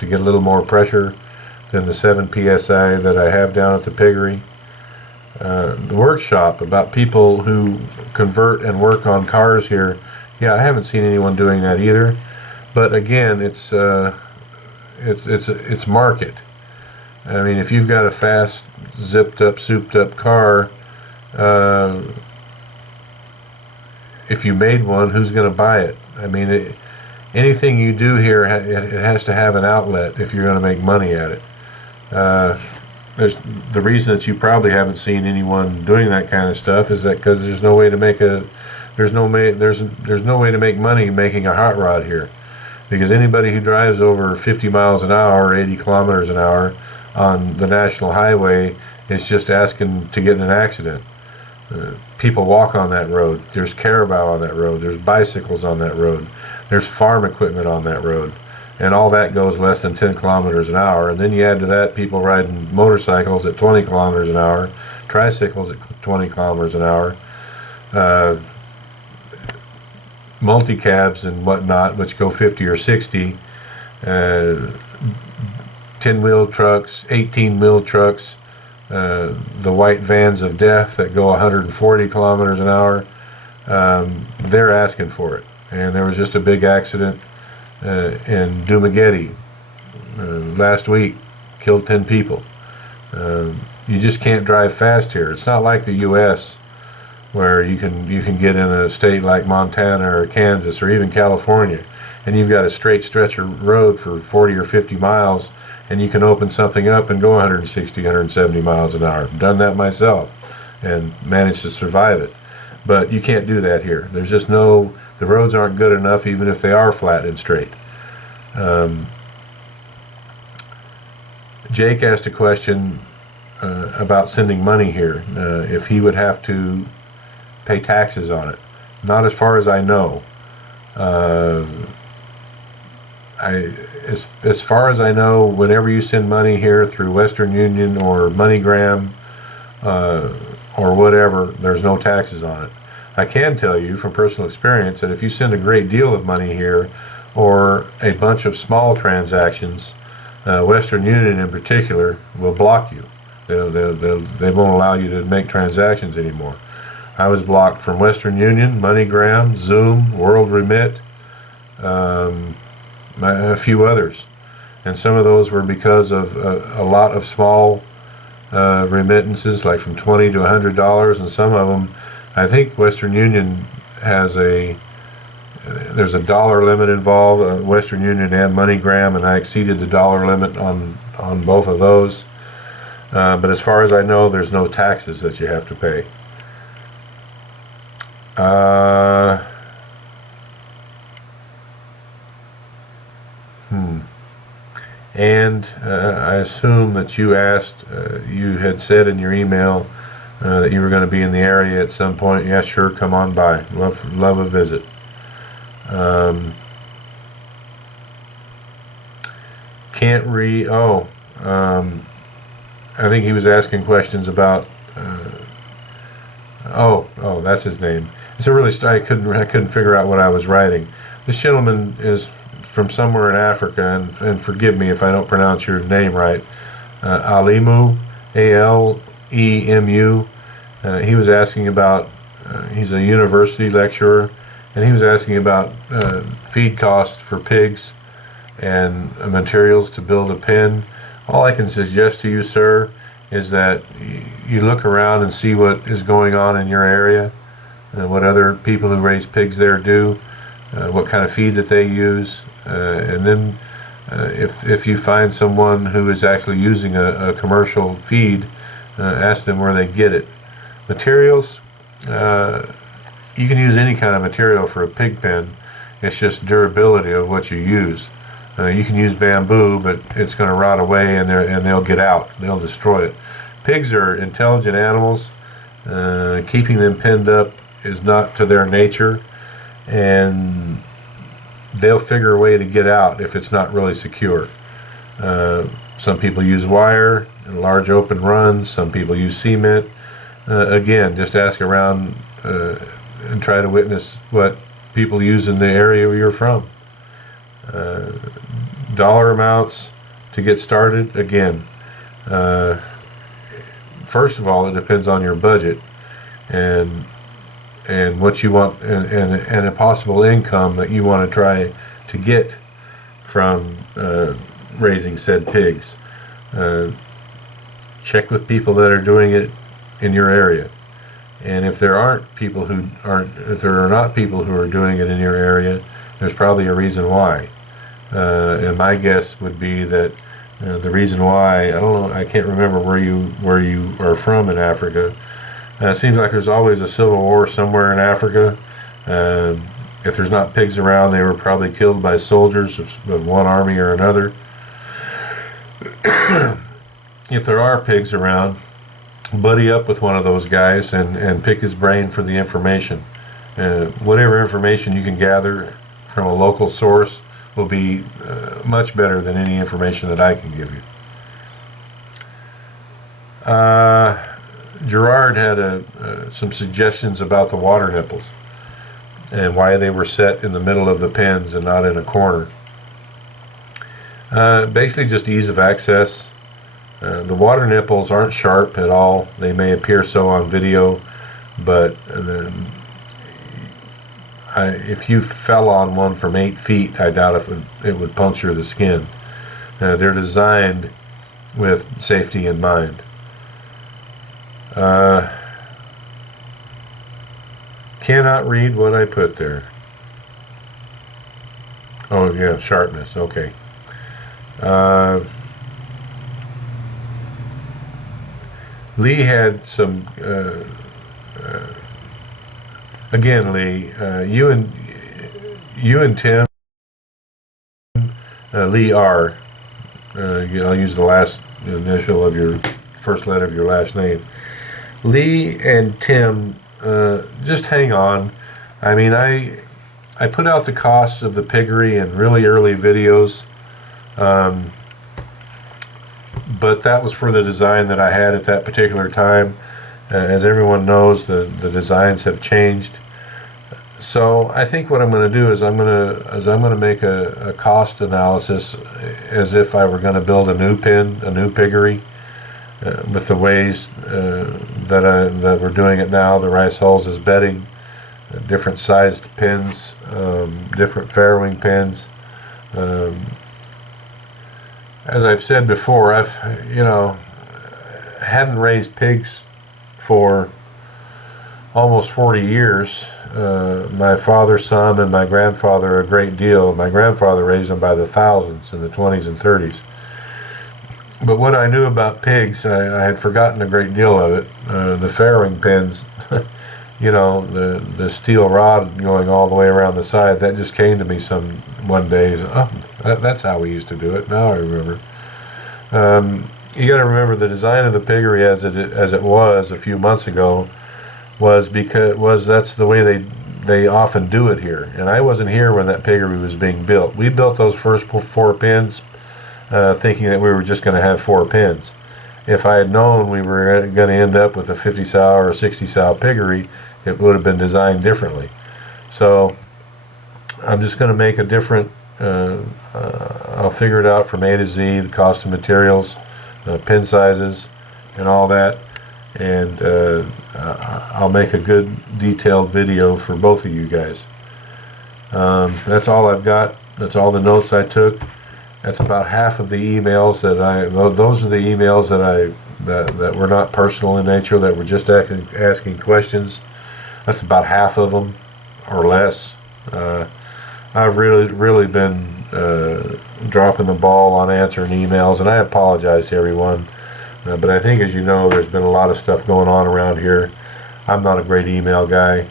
to get a little more pressure than the 7 psi that I have down at the piggery. The workshop, about people who convert and work on cars here, yeah, I haven't seen anyone doing that either. But again, it's market. I mean, if you've got a fast, zipped up, souped up car, if you made one, who's going to buy it? I mean, anything you do here, it has to have an outlet if you're going to make money at it. There's the reason that you probably haven't seen anyone doing that kind of stuff is that because there's no way to make there's no way to make money making a hot rod here, because anybody who drives over 50 miles an hour or 80 kilometers an hour on the national highway is just asking to get in an accident. People walk on that road. There's carabao on that road. There's bicycles on that road. There's farm equipment on that road. And all that goes less than 10 kilometers an hour. And then you add to that people riding motorcycles at 20 kilometers an hour, tricycles at 20 kilometers an hour, multi-cabs and whatnot, which go 50 or 60, 10-wheel trucks, 18-wheel trucks, the white vans of death that go 140 kilometers an hour. They're asking for it. And there was just a big accident in Dumaguete last week, killed 10 people. You just can't drive fast here. It's not like the U.S. where you can get in a state like Montana or Kansas or even California, and you've got a straight stretch of road for 40 or 50 miles, and you can open something up and go 160, 170 miles an hour. I've done that myself and managed to survive it. But you can't do that here. There's just the roads aren't good enough, even if they are flat and straight. Jake asked a question about sending money here, if he would have to pay taxes on it. Not as far as I know. As far as I know, whenever you send money here through Western Union or MoneyGram or whatever, there's no taxes on it. I can tell you from personal experience that if you send a great deal of money here or a bunch of small transactions, Western Union in particular will block you. They won't allow you to make transactions anymore. I was blocked from Western Union, MoneyGram, Zoom, World Remit, a few others, and some of those were because of a lot of small remittances, like from $20 to $100, and some of them, I think Western Union has there's a dollar limit involved, Western Union and MoneyGram, and I exceeded the dollar limit on both of those. But as far as I know, there's no taxes that you have to pay. And I assume that you asked, you had said in your email that you were going to be in the area at some point. Yeah, sure, come on by. Love a visit. I think he was asking questions about that's his name. It's a really I couldn't figure out what I was writing. This gentleman is from somewhere in Africa, and forgive me if I don't pronounce your name right. Alemu, Alemu. He was asking about, he's a university lecturer, and he was asking about feed costs for pigs and materials to build a pen. All I can suggest to you, sir, is that you look around and see what is going on in your area, what other people who raise pigs there do, what kind of feed that they use, and then if you find someone who is actually using a commercial feed, ask them where they get it. Materials, you can use any kind of material for a pig pen. It's just durability of what you use. You can use bamboo, but it's going to rot away, and they'll get out. They'll destroy it. Pigs are intelligent animals. Keeping them penned up is not to their nature, and they'll figure a way to get out if it's not really secure. Some people use wire in large open runs. Some people use cement. Again, just ask around and try to witness what people use in the area where you're from. dollar amounts to get started, again, first of all, it depends on your budget and what you want, and a possible income that you want to try to get from raising said pigs. Check with people that are doing it in your area, and if there are not people who are doing it in your area, there's probably a reason why. And my guess would be that the reason why, I don't know, I can't remember where you are from in Africa. It seems like there's always a civil war somewhere in Africa. If there's not pigs around, they were probably killed by soldiers of one army or another. If there are pigs around, buddy up with one of those guys and pick his brain for the information. Whatever information you can gather from a local source will be much better than any information that I can give you. Gerard had some suggestions about the water nipples and why they were set in the middle of the pens and not in a corner. Basically just ease of access. The water nipples aren't sharp at all. They may appear so on video, but if you fell on one from 8 feet, I doubt if it would puncture the skin. They're designed with safety in mind. Cannot read what I put there. Oh yeah, sharpness, okay. Lee had some again, Lee, you and Tim, Lee R. I'll use the last initial of your first letter of your last name. Lee and Tim, just hang on. I mean, I put out the costs of the piggery in really early videos, but that was for the design that I had at that particular time. As everyone knows, the designs have changed. So I think what I'm going to do is I'm going to make a cost analysis as if I were going to build a new pen, a new piggery, with the ways that we're doing it now. The rice hulls is bedding, different sized pens, different farrowing pens. As I've said before, hadn't raised pigs for almost 40 years. My father, son, and my grandfather a great deal. My grandfather raised them by the thousands in the 20s and 30s. But what I knew about pigs, I had forgotten a great deal of it. The farrowing pens, the steel rod going all the way around the side, that just came to me one day. That's how we used to do it. Now I remember. You got to remember the design of the piggery as it was a few months ago was that's the way they often do it here. And I wasn't here when that piggery was being built. We built those first 4 pens thinking that we were just going to have 4 pens. If I had known we were going to end up with a 50 sow or a 60 sow piggery, it would have been designed differently. So I'm just going to make a different, I'll figure it out from A to Z, the cost of materials, pen sizes, and all that. And I'll make a good detailed video for both of you guys. That's all I've got. That's all the notes I took. That's about half of the emails those are the emails that were not personal in nature, that were just asking questions. That's about half of them or less. I've really been dropping the ball on answering emails, and I apologize to everyone. But I think, as you know, there's been a lot of stuff going on around here. I'm not a great email guy,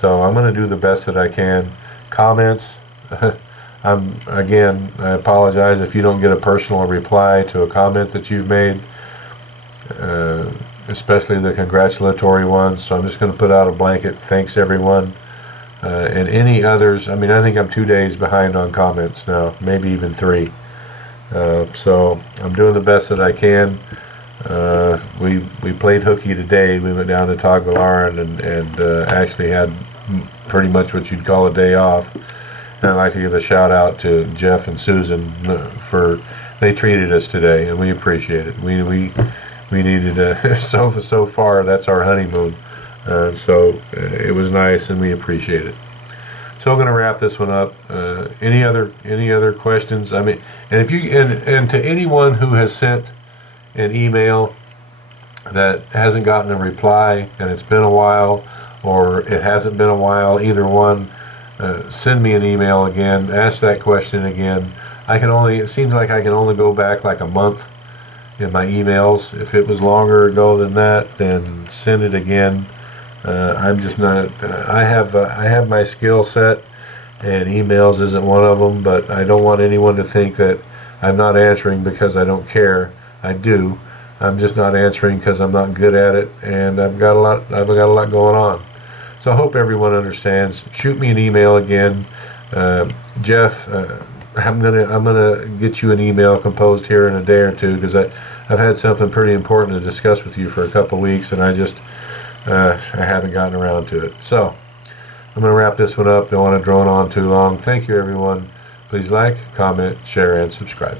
so I'm going to do the best that I can. Comments, I apologize if you don't get a personal reply to a comment that you've made, especially the congratulatory ones. So I'm just going to put out a blanket thanks everyone, and any others. I mean, I think I'm 2 days behind on comments now, maybe even 3. So I'm doing the best that I can. We played hooky today. We went down to Tagbilaran and actually had pretty much what you'd call a day off. And I'd like to give a shout out to Jeff and Susan for they treated us today, and we appreciate it. We needed so far that's our honeymoon, so it was nice, and we appreciate it. So I'm going to wrap this one up. Any other questions? I mean, and if you and to anyone who has sent an email that hasn't gotten a reply, and it's been a while, or it hasn't been a while, either one, send me an email again. Ask that question again. It seems like I can only go back like a month in my emails. If it was longer ago than that, then send it again. I'm just not. I have my skill set, and emails isn't one of them. But I don't want anyone to think that I'm not answering because I don't care. I do. I'm just not answering because I'm not good at it, and I've got a lot going on. So I hope everyone understands. Shoot me an email again, Jeff. I'm gonna get you an email composed here in a day or two, because I've had something pretty important to discuss with you for a couple weeks, and I haven't gotten around to it. So I'm gonna wrap this one up. Don't want to drone on too long. Thank you, everyone. Please like, comment, share, and subscribe.